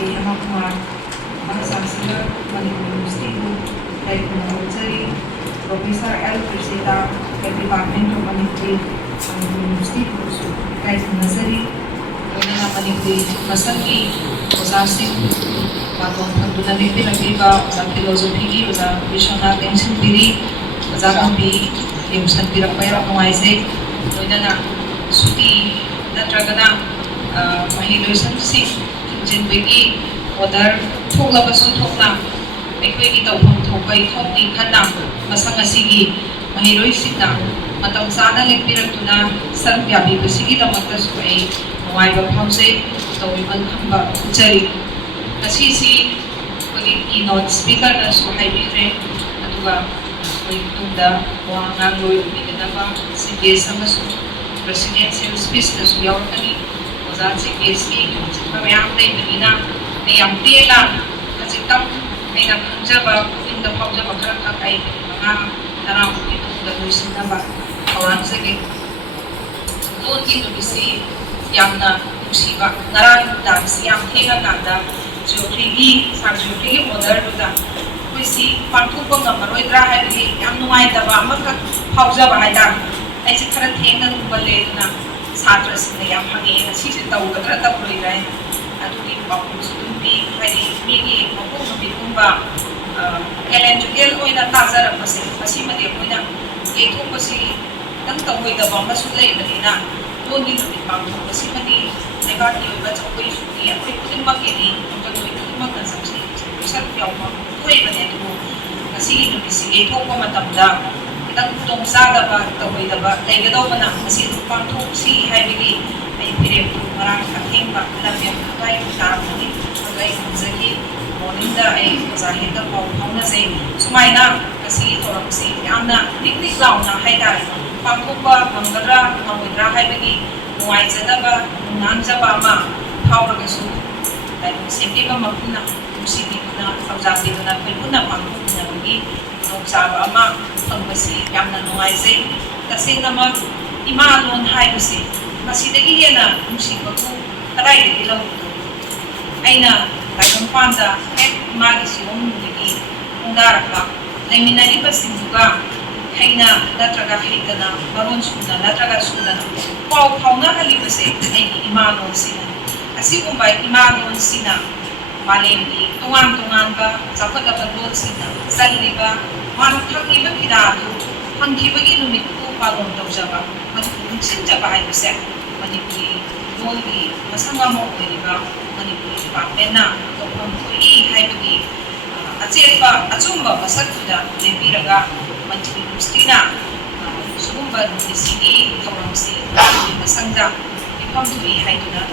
Kumar, Mahasasana, Manipur Institute, like Manipuri, Professor L. Prisita, the Department of Manipuri, Manipur Institute, like Nazari, Manipuri, Masaki, Osasi, Patong Tunaniti Nagiba, Osa Philosophy, Osa Vishwana Tension Piri, Osa Kambi, yung Santira Payra Kumaise, Noina Suti, Natragana, Mahilosan Si, Jinbegi, order, Tulabasu Tokna, Equity Topum Tokai Toki Kana, Masangasigi, Mahiloi Sita, Matamsana Limpiratuna, Sanpiabi, Sigita Matasway, Waiba Pause, Towiman Kamba, Jari. Kasisi, maging keynote speaker na so Haibire, at ba, tunda, Wangang Lloyd, Mindanaba, si Gesa Masu, Presidential Speech na suyaw kani, Wazan si GSP, si Pamayang Tay, Manina, ay ang tila, kasi tam, ay nakanjaba, inda paujaba karakak ay mga tarang itong galusin na ba, kawan sige. Doon dito bisi, yang na musiba, narang dan siyang hinga nanda, Geography, sa geography order doon kasi pagtupong ng maroidra ay ang numaytaba magkapausa ba ay ay si karating na tumbali na satras na yung hangin na sisitaw ka tapuloy rin at hindi pa kung sutumpi ay migi mapumapitong ba kailan o na tazara kasi mali mo na ito kasi ang tawoy na ba masulay mali na doon din ang ipagpapong kasi mali negati yung iba sa ako'y suti at yung magkini ang gagawin yung magkasapsi sa piyaw mo tuway ba nito mo kasi ito ito ko matamda itang itong sada ba tawoy na ba ay gadaw pa na kasi ito pang si haibili ay pirip marami kating ba alam yung kakay tarapuni kakay magzaki moninda ay masahid na pao na say sumay na kasi ito lang kasi yung na tiknik lang na haitari pangkupa manggadra mangwidra haibili Muaizadaba, Nanjaba Ma, Power Gasu, like Sindiba Makuna, Musiki na, Pagzabi na, Paguna, Pangkuna, Pagi, Nungsaba Ama, Pagmasi, Yamna Nuaize, kasi naman, imalon haibasi, kasi dagiya na, Musika ko, taray na ilaw ito. Ay na, Tagang Panda, Magis yung Mugigi, kung darapa, na minalibas din juga, hay na natraga hay ka na maron suna natraga suna pau na halibas ay imanon sila kasi kung ba imanon sila malimbi tungan ba sa pagkapagod sila sarili ba manang iba kinado ang ibang inumit ko palong daw siya ba manipulin siya ba ay kasi manipuli moldi masama mo ko ba manipuli pa pena ito kung hay bagi at siya pa at sumba masag da lepiraga Manchuri Mustina, Sumba, Sigi, Kawang Si, Masangga, Ipamturi, Haiduna,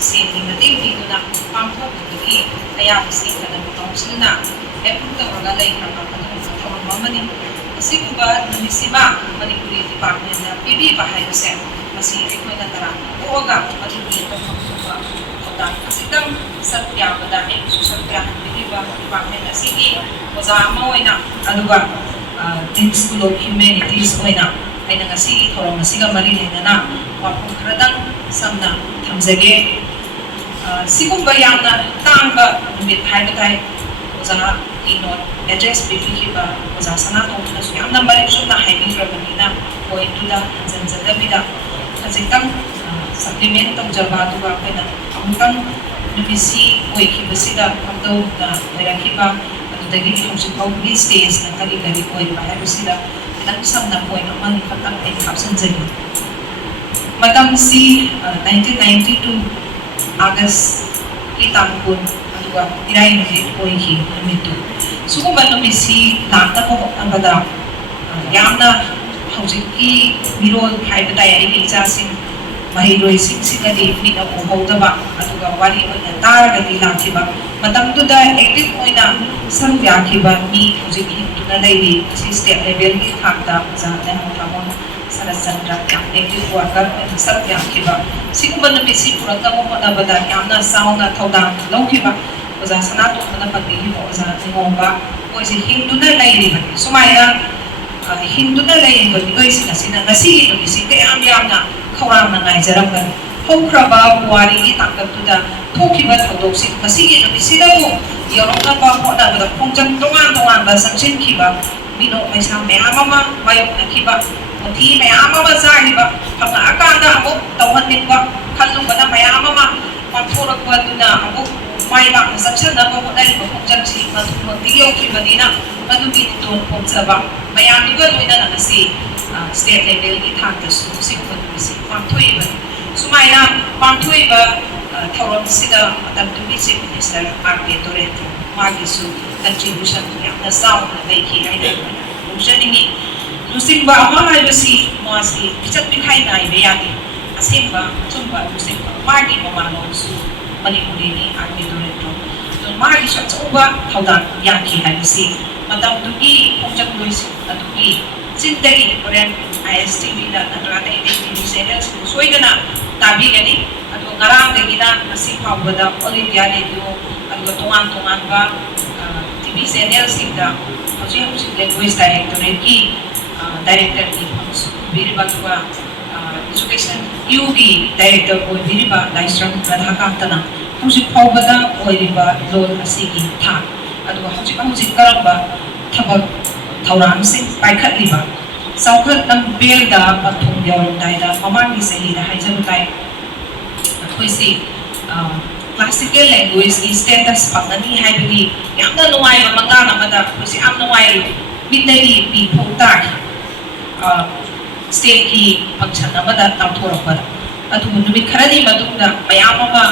Sending na din dito na pangko, Tugi, kaya kasi kanabitong sila, punta magalay ka kapatong sa kawang mamanin. Kasi kung ba, nanisima, Manipuri Department na pibi bahay kasi, masiri ko na tara, uwaga, Manipuri ito pagkuba, kasi itang satya, madami, susatyahan, pibi ba, Department na sige, mazama na, ano ba, in School of Humanities o na ay nangasigi ko masiga marilin na wapong karadang samna tamzage sikong bayang na tangba lumit hai batay o sa inot address bibiki ba o sa sanatong na suya ang nambarin siya na hai mingra manina o ito da hansan sa dabida kasi tang supplement ang jabado ba kaya na ang tang lumisi o ikibasiga ang daw na narakiba daging yung sipaw business na kali-kali po ay mahalo sila ilang isang na po ay naman ipatang ay kapsan dyan. Madam si 1992 August itangkon at huwag tirayin na po ay hinamito. So kung ba namin si nata po ang bada yang na hausiki miron kahit tayo ay isasin mahiloy sila di minang uhaw ba at huwag wali mo na tara gati lang kiba Madam to da edit mo na samya kiba ni hujiki to na lady kasi step level ni hakta sa nang tamon sa sandra ang edit worker samya kiba siguro na bisi pura ta mo na bada ang na sound na tawda long kiba o sa sanato na pagdihi mo sa ngomba o si Hindu na lady sumaya Hindu na lady ko di ko sina ngasigi to bisi kaya ang na kaurang na ngai jarang ꯍꯧꯈ꯭ꯔꯕ ꯄꯨꯋꯥꯔꯤꯒꯤ ꯇꯥꯡꯀꯛꯇꯨꯗ ꯊꯣꯛꯈꯤꯕ ꯊꯧꯗꯣꯛꯁꯤꯡ ꯃꯁꯤꯒꯤ ꯅꯨꯃꯤꯠꯁꯤꯗꯕꯨ ꯌꯧꯔꯛꯅꯕ ꯍꯣꯠꯅꯕꯗ ꯈꯣꯡꯖꯪ ꯇꯣꯉꯥꯟꯕ ꯆꯪꯁꯤꯟꯈꯤꯕ ꯃꯤꯅꯣꯛ ꯃꯩꯁꯥ ꯃꯌꯥꯝ ꯑꯃ ꯃꯥꯌꯣꯛꯅꯈꯤꯕ ꯈꯣꯟꯊꯤ ꯃꯌꯥꯝ ꯑꯃ ꯆꯥꯈꯤꯕ ꯐꯪꯉꯛꯑꯀꯥꯟꯗ ꯑꯃꯨꯛ ꯇꯧꯍꯟꯅꯤꯡꯕ ꯈꯜꯂꯨꯕꯅ ꯃꯌꯥꯝ ꯑꯃ ꯄꯥꯡꯊꯣꯔꯛꯄꯗꯨꯅ ꯑꯃꯨꯛ ꯃꯥꯏ ꯄꯥꯛꯅ ꯆꯪꯁꯟꯅꯕ ꯍꯣꯠꯅꯔꯤꯕ ꯈꯣꯡꯖꯪꯁꯤ ꯃꯗꯨꯃꯛꯇꯤ ꯌꯧꯈꯤꯕꯅꯤꯅ ꯃꯗꯨꯒꯤ ꯇꯣꯟ ꯄꯣꯝꯖꯕ ꯃꯌꯥꯝꯒ ꯂꯣꯏꯅꯅ ꯉꯁꯤ ꯁ꯭ꯇꯦꯠ ꯂꯦꯚꯦꯜꯒꯤ ꯊꯥꯛꯇꯁꯨ ꯁꯤꯒꯨꯝꯕ ꯅꯨꯃꯤꯠꯁꯤ ꯄꯥꯡꯊꯣꯛꯏꯕꯅꯤ ꯁꯨꯃꯥꯏꯅ ꯄꯥꯡꯊꯣꯛꯏꯕ ꯊꯧꯔꯝꯁꯤꯗ ꯃꯇꯝꯗꯨꯒꯤ ꯆꯤꯐ ꯃꯤꯅꯤꯁꯇꯔ R.K. ꯇꯣꯔꯦꯟꯇꯣ ꯃꯥꯒꯤꯁꯨ ꯀꯟꯇ꯭ꯔꯤꯕ꯭ꯌꯨꯁꯟ ꯌꯥꯝꯅ ꯆꯥꯎꯅ ꯂꯩꯈꯤ ꯍꯥꯏꯅ ꯑꯩꯈꯣꯏꯅ ꯂꯧꯖꯅꯤꯡꯉꯤ ꯂꯨꯆꯤꯡꯕ ꯑꯃ ꯍꯥꯏꯕꯁꯤ ꯃꯥꯁꯤ ꯃꯤꯆꯠ ꯃꯤꯈꯥꯏ ꯅꯥꯏꯕ ꯌꯥꯗꯦ ꯑꯁꯦꯡꯕ ꯑꯆꯨꯝꯕ ꯂꯨꯆꯤꯡꯕ ꯃꯥꯒꯤ ꯃꯃꯥꯟꯅꯕꯁꯨ ꯃꯅꯤꯄꯨꯔꯤꯅꯤ R.K. ꯇꯣꯔꯦꯟꯇꯣ ꯑꯗꯨ ꯃꯥꯒꯤꯁꯨ ꯑꯆꯧꯕ ꯊꯧꯗꯥꯡ ꯌꯥꯈꯤ ꯍꯥꯏꯕꯁꯤ ꯃꯇꯝꯗꯨꯒꯤ ꯈꯣꯡꯖꯪ ꯂꯣꯏꯁꯤꯡ ꯑꯗꯨꯒꯤ ꯆꯤꯟꯗꯒꯤ ꯍꯣꯔꯦꯟ ISTVꯗ ꯅꯠꯇ꯭ꯔꯒ ꯑꯇꯩ ꯇꯤꯚꯤ ꯆꯦꯅꯦꯜꯁꯤꯡꯗ ꯁꯣꯏꯗꯅ ꯇꯥꯕꯤꯒꯅꯤ ꯑꯗꯨꯒ ꯉꯔꯥꯡꯗꯒꯤꯅ ꯉꯁꯤ ꯐꯥꯎꯕꯗ ꯑꯣꯜ ꯏꯟꯗꯤꯌꯥ ꯔꯦꯗꯤꯑꯣ ꯑꯗꯨꯒ ꯇꯣꯉꯥꯟꯕ ꯇꯤꯚꯤ ꯆꯦꯅꯦꯜꯁꯤꯡꯗ ꯍꯧꯖꯤꯛ ꯂꯦꯡꯒ꯭ꯋꯦꯖ ꯗꯥꯏꯔꯦꯛꯇꯣꯔꯦꯠꯀꯤ ꯗꯥꯏꯔꯦꯛꯇꯔꯒꯤ ꯊꯕꯛꯁꯨ ꯄꯤꯔꯤꯕ ꯑꯗꯨꯒ education ꯌꯨꯒꯤ ꯗꯥꯏꯔꯦꯛꯇꯔ ꯑꯣꯏꯕꯤꯔꯤꯕ ꯂꯥꯏꯁ꯭ꯔꯝ ꯔꯥꯙꯥꯀꯥꯟꯇꯅ ꯍꯧꯖꯤꯛ ꯐꯥꯎꯕꯗ ꯑꯣꯏꯔꯤꯕ ꯂꯣꯟ ꯑꯁꯤꯒꯤ ꯊꯥꯛ ꯑꯗꯨꯒ ꯍꯧꯖꯤꯛ ꯀꯔꯝꯕ ꯊꯕꯛ ꯊꯧꯔꯥꯡꯁꯤꯡ ꯄꯥꯏꯈꯠꯂꯤꯕ ꯆꯥꯎꯈꯠ ꯂꯝꯕꯦꯜꯗ ꯄꯟꯊꯨꯡ ꯌꯧꯔꯝꯗꯥꯏꯗ ꯃꯃꯥꯡꯒꯤ ꯆꯍꯤꯗ ꯍꯥꯏꯖꯕ ꯇꯥꯏ ꯑꯩꯈꯣꯏꯁꯤ ꯀ꯭ꯂꯥꯁꯤꯀꯦꯜ ꯂꯦꯡꯒ꯭ꯋꯦꯖꯀꯤ ꯁ꯭ꯇꯦꯇꯁ ꯐꯪꯒꯅꯤ ꯍꯥꯏꯕꯒꯤ ꯌꯥꯝꯅ ꯅꯨꯡꯉꯥꯏꯕ ꯃꯪꯂꯥꯟ ꯑꯃꯗ ꯑꯩꯈꯣꯏꯁꯤ ꯌꯥꯝ ꯅꯨꯡꯉꯥꯏ ꯃꯤꯠꯇꯒꯤ ꯄꯤ ꯐꯧ ꯇꯥꯈꯤ ꯁ꯭ꯇꯦꯠꯀꯤ ꯐꯪꯁꯟ ꯑꯃꯗ ꯇꯥꯎꯊꯣꯔꯛꯄꯗ ꯑꯗꯨꯕꯨ ꯅꯨꯃꯤꯠ ꯈꯔꯒꯤ ꯃꯇꯨꯡꯗ ꯃꯌꯥꯝ ꯑꯃ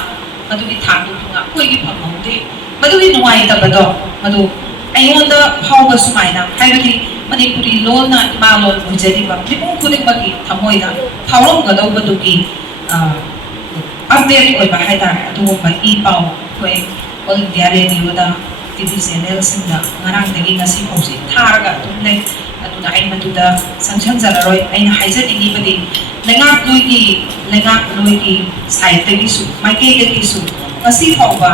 ꯃꯗꯨꯒꯤ ꯊꯥꯛꯇꯨ ꯑꯩꯈꯣꯏꯒꯤ ꯐꯪꯍꯧꯗꯦ ꯃꯗꯨꯒꯤ ꯅꯨꯡꯉꯥꯏꯇꯕꯗꯣ ꯃꯗꯨ ꯑꯩꯉꯣꯟꯗ ꯐꯥꯎꯕ ꯁꯨꯃꯥꯏꯅ ꯍꯥꯏꯕꯗꯤ ꯃꯅꯤꯄꯨꯔꯤ ꯂꯣꯟꯅ ꯏꯃꯥ ꯂꯣꯟ ꯑꯣꯏꯖꯔꯤꯕ ꯃꯤꯄꯨꯝ ꯈꯨꯗꯤꯡꯃꯛꯀꯤ ꯊꯃꯣꯏꯗ ꯐꯥꯎꯔꯝꯒꯗꯧꯕꯗꯨꯒꯤ ꯑꯞꯗꯦꯠ ꯑꯣꯏꯕ ꯍꯥꯏꯇꯥꯔꯦ ꯑꯗꯨꯒꯨꯝꯕ ꯏ ꯄꯥꯎ ꯑꯩꯈꯣꯏ ꯑꯣꯜ ꯏꯟꯗꯤꯌꯥ ꯔꯦꯗꯤꯑꯣꯗ ꯇꯤꯚꯤ ꯆꯦꯅꯦꯜꯁꯤꯡꯗ ꯉꯔꯥꯡꯗꯒꯤ ꯉꯁꯤ ꯐꯥꯎꯁꯤ ꯊꯥꯔꯒ ꯑꯗꯨꯝ ꯂꯩ ꯑꯗꯨꯅ ꯑꯩ ꯃꯗꯨꯗ ꯆꯪꯁꯤꯟꯖꯔꯔꯣꯏ ꯑꯩꯅ ꯍꯥꯏꯖꯅꯤꯡꯉꯤꯕꯗꯤ ꯂꯩꯉꯥꯛꯂꯣꯏꯒꯤ ꯁꯥꯏꯠꯇꯒꯤꯁꯨ ꯃꯥꯏꯀꯩꯗꯒꯤꯁꯨ ꯉꯁꯤ ꯐꯥꯎꯕ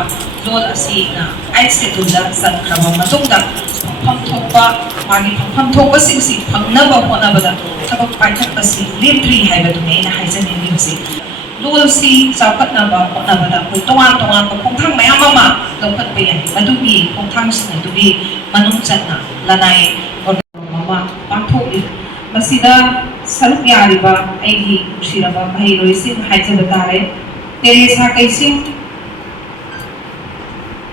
ꯂꯣꯟ ꯑꯁꯤꯅ 8 ꯁꯦꯗꯨꯜꯗ ꯆꯟꯈ꯭ꯔꯕ ꯃꯇꯨꯡꯗ ꯃꯥꯒꯤ ꯐꯪꯐꯝ ꯊꯣꯛꯄꯁꯤꯡꯁꯤ ꯐꯪꯅꯕ ꯍꯣꯠꯅꯕꯗ ꯊꯕꯛ ꯄꯥꯏꯈꯠꯄꯁꯤ ꯂꯦꯞꯇ꯭ꯔꯤ ꯍꯥꯏꯕꯗꯨꯅꯤ ꯑꯩꯅ ꯍꯥꯏꯖꯅꯤꯡꯂꯤꯕꯁꯤ ꯂꯣꯟꯁꯤ ꯆꯥꯎꯈꯠꯅꯕ ꯍꯣꯠꯅꯕꯗ ꯑꯩꯈꯣꯏ ꯇꯣꯉꯥꯟꯕ ꯈꯣꯡꯊꯥꯡ ꯃꯌꯥꯝ ꯑꯃ ꯂꯧꯈꯠꯄ ꯌꯥꯏ ꯃꯗꯨꯒꯤ ꯈꯣꯡꯊꯥꯡꯁꯤꯡ ꯑꯗꯨꯒꯤ ꯃꯅꯨꯡ ꯆꯟꯅ ꯂꯅꯥꯏ ꯑꯣꯔꯒꯥꯅꯤꯖꯝ ꯑꯃ ꯄꯥꯡꯊꯣꯛꯂꯤ ꯃꯁꯤꯗ ꯁꯔꯨꯛ ꯌꯥꯔꯤꯕ ꯑꯩꯒꯤ ꯅꯨꯡꯁꯤꯔꯕ ꯃꯍꯩꯔꯣꯏꯁꯤꯡ ꯍꯥꯏꯖꯕ ꯇꯥꯔꯦ ꯇꯦꯔꯦꯁꯥ ꯀꯩꯁꯤꯡ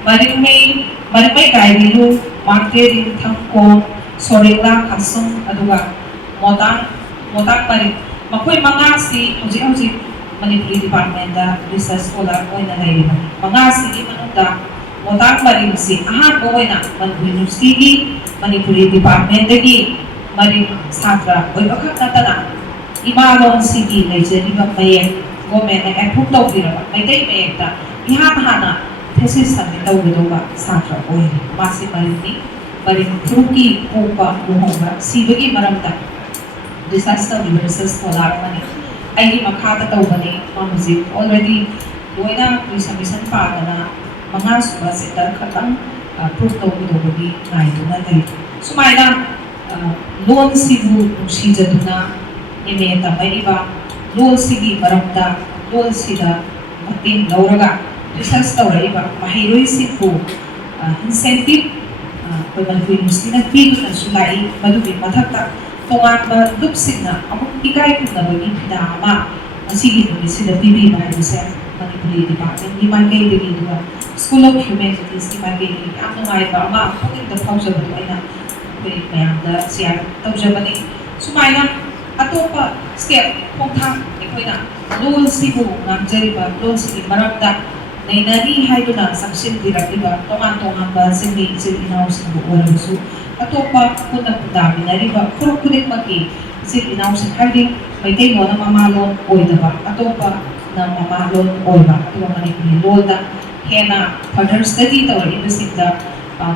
ꯃꯔꯤꯃꯩ ꯀꯥꯏꯕꯤꯂꯨ ꯃꯥꯔꯇꯦꯔꯤꯟ ꯊꯪꯀꯣꯟ ꯁꯣꯔꯦꯡꯂꯥ ꯈꯥꯁꯨꯡ ꯑꯗꯨꯒ ꯃꯣꯇꯥꯡ ꯃꯔꯤ ꯃꯈꯣꯏ ꯃꯉꯥꯁꯤ ꯍꯧꯖꯤꯛ ꯃꯅꯤꯄꯨꯔꯤ ꯗꯤꯄꯥꯔꯠꯃꯦꯟꯇ ꯔꯤꯁꯔꯁ ꯁ꯭ꯀꯣꯂꯔ ꯑꯣꯏꯅ ꯂꯩꯔꯤꯕꯅꯤ ꯃꯉꯥꯁꯤꯒꯤ ꯃꯅꯨꯡꯗ ꯃꯣꯇꯥꯡ ꯃꯔꯤꯡꯁꯤ ꯑꯍꯥꯟꯕ ꯑꯣꯏꯅ ꯃꯅꯤꯄꯨꯔ ꯌꯨꯅꯤꯚꯔꯁꯤꯇꯤꯒꯤ ꯃꯅꯤꯄꯨꯔꯤ ꯗꯤꯄꯥꯔꯠꯃꯦꯟꯇꯒꯤ ꯃꯔꯤꯡ ꯁꯥꯇ꯭ꯔ ꯑꯣꯏꯕꯈꯛ ꯅꯠꯇꯅ ꯏꯃꯥ ꯂꯣꯟꯁꯤꯒꯤ ꯂꯩꯖꯔꯤꯕ ꯃꯌꯦꯛ ꯒꯣꯔꯃꯦꯟꯅ ꯑꯦꯄ꯭ꯔꯨꯞ ꯇꯧꯕꯤꯔꯕ ꯃꯩꯇꯩ ꯃꯌꯦꯛꯇ ꯏꯍꯥꯟ ꯍꯥꯟꯅ ꯊꯦꯁꯤꯁ ꯁꯕꯃꯤꯠ ꯇꯧꯒꯗꯧꯕ ꯁꯥꯇ꯭ꯔ ꯑꯣꯏꯔꯤ ꯃꯥꯁꯤ ꯃꯔꯤꯡ ꯐꯨꯔꯨꯞꯀꯤ ꯄꯣꯛꯄ ꯂꯨꯍꯣꯡꯕ ꯁꯤꯕꯒꯤ ꯃꯔꯝꯗ ꯔꯤꯁꯔꯁ ꯇꯧꯔꯤꯕ ꯔꯤꯁꯔꯁ ꯁ꯭ꯀꯣꯂꯔ ꯑꯃꯅꯤ ꯑꯩꯒꯤ ꯃꯈꯥꯗ ꯇꯧꯕꯅꯤ ꯃꯥ ꯍꯧꯖꯤꯛ ꯑꯣꯜꯔꯦꯗꯤ ꯂꯣꯏꯅ ꯔꯤꯁꯕꯃꯤꯁꯟ ꯄꯥꯗꯅ 5 ꯁꯨꯕ ꯆꯦꯞꯇꯔ ꯈꯛꯇꯪ ꯄ꯭ꯔꯨꯐ ꯇꯧꯒꯗꯧꯕꯒꯤ ꯉꯥꯏꯗꯨꯅ ꯂꯩ ꯁꯨꯃꯥꯏꯅ ꯂꯣꯟꯁꯤꯕꯨ ꯅꯨꯡꯁꯤꯖꯗꯨꯅ MA ꯇꯝꯃꯛꯏꯕ ꯂꯣꯟꯁꯤꯒꯤ ꯃꯔꯝꯗ ꯂꯣꯟꯁꯤꯗ ꯃꯇꯦꯡ ꯂꯧꯔꯒ ꯔꯤꯁꯔꯁ ꯇꯧꯔꯛꯏꯕ ꯃꯍꯩꯔꯣꯏꯁꯤꯡꯕꯨ ꯏꯟꯁꯦꯟꯇꯤꯚ ꯑꯩꯈꯣꯏ ꯃꯅꯤꯄꯨꯔ ꯌꯨꯅꯤꯚꯔꯁꯤꯇꯤꯅ ꯄꯤꯗꯨꯅꯁꯨ ꯂꯥꯛꯏ ꯃꯗꯨꯒꯤ ꯃꯊꯛꯇ ꯇꯣꯉꯥꯟꯕ ꯂꯨꯞꯁꯤꯡꯅ ꯑꯃꯨꯛ ꯏꯀꯥꯏ ꯈꯨꯝꯅꯕꯒꯤ ꯐꯤꯗꯥ ꯑꯃ ꯉꯁꯤꯒꯤ ꯅꯨꯃꯤꯠꯁꯤꯗ ꯄꯤꯕꯤꯕ ꯍꯥꯏꯕꯁꯦ ꯃꯅꯤꯄꯨꯔꯤ ꯗꯤꯄꯥꯔꯠꯃꯦꯟꯒꯤ ꯃꯥꯏꯀꯩꯗꯒꯤ ꯑꯗꯨꯒ ꯁ꯭ꯀꯨꯜ ꯑꯣꯐ ꯍ꯭ꯌꯨꯃꯦꯅꯤꯇꯤꯁꯀꯤ ꯃꯥꯏꯀꯩꯗꯒꯤ ꯌꯥꯝ ꯅꯨꯡꯉꯥꯏꯕ ꯑꯃ ꯄꯨꯛꯅꯤꯡꯗ ꯐꯥꯎꯖꯕꯗꯣ ꯑꯩꯅ ꯑꯩꯈꯣꯏ ꯃꯌꯥꯝꯗ ꯁꯤꯌꯥꯔ ꯇꯧꯖꯕꯅꯤ ꯁꯨꯃꯥꯏꯅ ꯑꯇꯣꯞꯄ ꯁ꯭ꯇꯦꯞ ꯈꯣꯡꯊꯥꯡ ꯑꯩꯈꯣꯏꯅ ꯂꯣꯟꯁꯤꯕꯨ ꯉꯥꯡꯖꯔꯤꯕ ꯂꯣꯟꯁꯤꯒꯤ ꯃꯔꯝꯗ ꯅꯩꯅꯔꯤ ꯍꯥꯏꯗꯨꯅ ꯆꯪꯁꯤꯟꯕꯤꯔꯛꯂꯤꯕ ꯇꯣꯉꯥꯟꯕ ꯆꯤꯡꯃꯤ ꯏꯆꯤꯜ ꯏꯅꯥꯎꯁꯤꯡꯕꯨ ꯑꯣꯏꯔꯕꯁꯨ ꯑꯇꯣꯞꯄ ꯄꯨꯟꯅ ꯈꯨꯟꯗꯥꯃꯤꯟꯅꯔꯤꯕ ꯐꯨꯔꯨꯞ ꯈꯨꯗꯤꯡꯃꯛꯀꯤ ꯏꯆꯤꯜ ꯏꯅꯥꯎꯁꯤꯡ ꯍꯥꯏꯕꯗꯤ ꯃꯩꯇꯩꯂꯣꯟꯅ ꯃꯃꯥꯂꯣꯟ ꯑꯣꯏꯗꯕ ꯑꯇꯣꯞꯄꯅ ꯃꯃꯥꯂꯣꯟ ꯑꯣꯏꯕ ꯑꯗꯨꯒ ꯃꯅꯤꯄꯨꯔꯤ ꯂꯣꯟꯗ ꯍꯦꯟꯅ ꯐꯔꯗꯔ ꯁ꯭ꯇꯗꯤ ꯇꯧꯔꯛꯏꯕꯁꯤꯡꯗ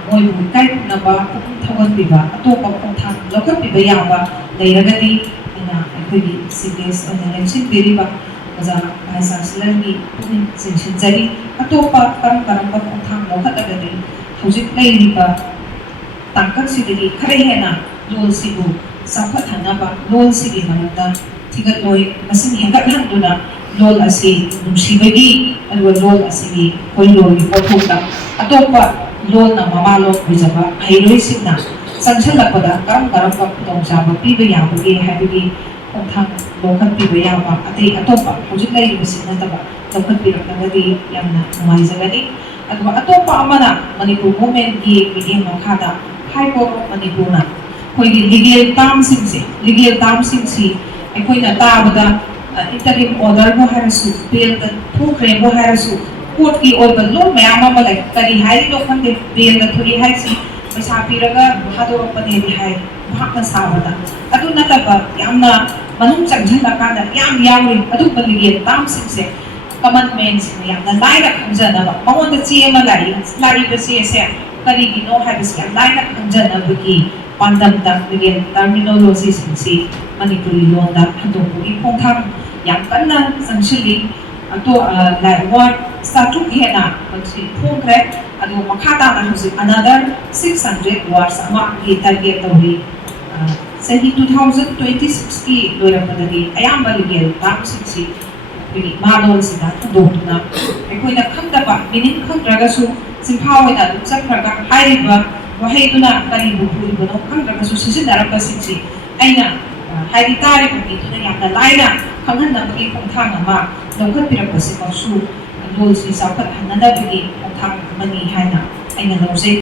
ꯃꯣꯏꯕꯨ ꯏꯀꯥꯏ ꯈꯨꯝꯅꯕ ꯄꯨꯛꯅꯤꯡ ꯊꯧꯒꯠꯄꯤꯕ ꯑꯇꯣꯞꯄ ꯈꯣꯡꯊꯥꯡ ꯂꯧꯈꯠꯄꯤꯕ ꯌꯥꯕ ꯂꯩꯔꯒꯗꯤ ꯑꯩꯅ ꯑꯩꯈꯣꯏꯒꯤ CBS ꯑꯣꯏꯅ ꯂꯦꯡꯁꯤꯟꯕꯤꯔꯤꯕ ꯑꯣꯖꯥ ꯚꯥꯏꯁ ꯆꯥꯟꯁꯦꯂꯔꯒꯤ ꯄꯨꯛꯅꯤꯡ ꯆꯤꯡꯁꯤꯟꯖꯔꯤ ꯑꯇꯣꯞꯄ ꯀꯔꯝꯕ ꯈꯣꯡꯊꯥꯡ ꯂꯧꯈꯠꯂꯒꯗꯤ ꯍꯧꯖꯤꯛ ꯂꯩꯔꯤꯕ ꯇꯥꯡꯀꯛꯁꯤꯗꯒꯤ ꯈꯔ ꯍꯦꯟꯅ ꯂꯣꯟꯁꯤꯕꯨ ꯆꯥꯎꯈꯠꯍꯟꯅꯕ ꯂꯣꯟꯁꯤꯒꯤ ꯃꯔꯝꯗ ꯊꯤꯒꯠꯂꯣꯏ ꯃꯁꯤꯡ ꯍꯦꯟꯒꯠꯍꯟꯗꯨꯅ ꯂꯣꯜ ꯑꯁꯤ ꯅꯨꯡꯁꯤꯕꯒꯤ ꯑꯗꯨꯒ ꯂꯣꯜ ꯑꯁꯤꯒꯤ ꯑꯩꯈꯣꯏ ꯂꯣꯜꯒꯤ ꯄꯣꯠꯊꯣꯛꯇ ꯑꯇꯣꯞꯄ ꯂꯣꯜꯅ ꯃꯃꯥꯂꯣꯟ ꯑꯣꯏꯖꯕ ꯃꯍꯩꯔꯣꯏꯁꯤꯡꯅ ꯆꯪꯁꯤꯜꯂꯛꯄꯗ ꯀꯔꯝꯕ ꯈꯨꯗꯣꯡꯆꯥꯕ ꯄꯤꯕ ꯌꯥꯕꯒꯦ ꯍꯥꯏꯕꯒꯤ ꯈꯣꯡꯊꯥꯡ ꯂꯧꯈꯠꯄꯤꯕ ꯌꯥꯕ ꯑꯇꯩ ꯑꯇꯣꯞꯄ ꯍꯧꯖꯤꯛ ꯂꯩꯔꯤꯕꯁꯤ ꯅꯠꯇꯕ ꯂꯧꯈꯠꯄꯤꯔꯛꯂꯒꯗꯤ ꯌꯥꯝꯅ ꯅꯨꯡꯉꯥꯏꯖꯒꯅꯤ ꯑꯗꯨꯒ ꯑꯇꯣꯞꯄ ꯑꯃꯅ ꯃꯅꯤꯄꯨꯔ ꯒꯣꯔꯃꯦꯟꯠꯀꯤ ꯃꯤꯠꯌꯦꯡ ꯃꯈꯥꯗ ꯍꯥꯏ ꯀꯣꯔꯠ ꯑꯣꯐ ꯃꯅꯤꯄꯨꯔꯅ ꯑꯩꯈꯣꯏꯒꯤ ꯂꯤꯒꯦꯜ ꯇꯥꯝꯁꯤꯡꯁꯤ ꯑꯩꯈꯣꯏꯅ ꯇꯥꯕꯗ ꯏꯟꯇꯔꯤꯝ ꯑꯣꯔꯗꯔꯕꯨ ꯍꯥꯏꯔꯁꯨ ꯕꯦꯜꯗ ꯊꯣꯛꯈ꯭ꯔꯦꯕꯨ ꯍꯥꯏꯔꯁꯨ ꯀꯣꯔꯠꯀꯤ ꯑꯣꯏꯕ ꯂꯣꯟ ꯃꯌꯥꯝ ꯑꯃ ꯂꯩ ꯀꯔꯤ ꯍꯥꯏꯔꯤꯅꯣ ꯈꯪꯗꯦ ꯕꯦꯜꯗ ꯊꯣꯛꯏ ꯍꯥꯏꯁꯤ ꯄꯩꯁా ꯄꯤꯔꯒ ꯊꯥꯗꯣꯔꯛꯄꯅꯦꯗꯤ ꯍꯥꯏ ꯚꯥꯞꯅ ꯁꯥꯕꯗ ꯑꯗꯨ ꯅꯠꯇꯕ ꯌꯥꯝꯅ ꯃꯅꯨꯡ ꯆꯪꯁꯤꯜꯂꯀꯥꯟꯗ ꯌꯥꯝ ꯌꯥꯎꯔꯤ ꯑꯗꯨꯒꯨꯝꯕ ꯂꯤꯒꯦꯜ ꯇꯥꯝꯁꯤꯡꯁꯦ ꯀꯃꯟ ꯃꯦꯟꯁꯤꯡꯅ ꯌꯥꯝꯅ ꯂꯥꯏꯅ ꯈꯪꯖꯅꯕ ꯃꯉꯣꯟꯗ ꯆꯦ ꯑꯃ ꯂꯥꯛꯏꯕ ꯆꯦꯁꯦ ꯀꯔꯤꯒꯤꯅꯣ ꯍꯥꯏꯕꯁꯤ ꯌꯥꯝ ꯂꯥꯏꯅ ꯈꯪꯖꯅꯕꯒꯤ ꯄꯥꯟꯗꯝꯗ ꯂꯤꯒꯦꯜ ꯇꯔꯃꯤꯅꯣꯂꯣꯖꯤꯁꯤꯡꯁꯤ ꯃꯅꯤꯄꯨꯔꯤ ꯂꯣꯟꯗ ꯍꯟꯗꯣꯛꯄꯒꯤ ꯈꯣꯡꯊꯥꯡ ꯌꯥꯝ ꯀꯟꯅ ꯆꯪꯁꯤꯜꯂꯤ ꯆꯥꯇ꯭ꯔꯨꯛ ꯍꯦꯟꯅ ꯃꯁꯤ ꯐꯣꯡꯈ꯭ꯔꯦ ꯑꯗꯨꯒ ꯃꯈꯥ ꯇꯥꯅ ꯍꯧꯖꯤꯛ ꯑꯅꯗꯔ 600 ꯋꯥꯔꯗꯁ ꯑꯃꯒꯤ ꯇꯥꯔꯒꯦꯠ ꯇꯧꯔꯤ ꯆꯍꯤ 2026ꯀꯤ ꯂꯣꯏꯔꯛꯄꯗꯗꯤ ꯑꯌꯥꯝꯕ ꯂꯤꯒꯦꯜ ꯇꯥꯝꯁꯤꯡꯁꯤ ꯑꯩꯈꯣꯏꯒꯤ ꯏꯃꯥ ꯂꯣꯟꯁꯤꯗ ꯍꯟꯗꯣꯛꯇꯨꯅ ꯑꯩꯈꯣꯏꯅ ꯈꯪꯗꯕ ꯃꯤꯅꯤꯡ ꯈꯪꯗ꯭ꯔꯒꯁꯨ ꯆꯤꯟꯐꯥ ꯑꯣꯏꯅ ꯑꯗꯨꯝ ꯆꯠꯈ꯭ꯔꯒ ꯍꯥꯏꯔꯤꯕ ꯋꯥꯍꯩꯗꯨꯅ ꯀꯔꯤꯕꯨ ꯄꯨꯔꯤꯕꯅꯣ ꯈꯪꯗ꯭ꯔꯒꯁꯨ ꯁꯤꯖꯤꯟꯅꯔꯝꯕꯁꯤꯡꯁꯤ ꯑꯩꯅ ꯍꯥꯏꯗꯤ ꯇꯥꯔꯤꯕ ꯃꯤꯗꯨꯅ ꯌꯥꯝꯅ ꯂꯥꯏꯅ ꯈꯪꯍꯟꯅꯕꯒꯤ ꯈꯣꯡꯊꯥꯡ ꯑꯃ ꯂꯧꯈꯠꯄꯤꯔꯛꯄꯁꯤꯃꯁꯨ ꯂꯣꯜꯁꯤ ꯆꯥꯎꯈꯠꯍꯟꯅꯅꯕꯒꯤ ꯈꯣꯡꯊꯥꯡ ꯑꯃꯅꯤ ꯍꯥꯏꯅ ꯑꯩꯅ ꯂꯧꯖꯩ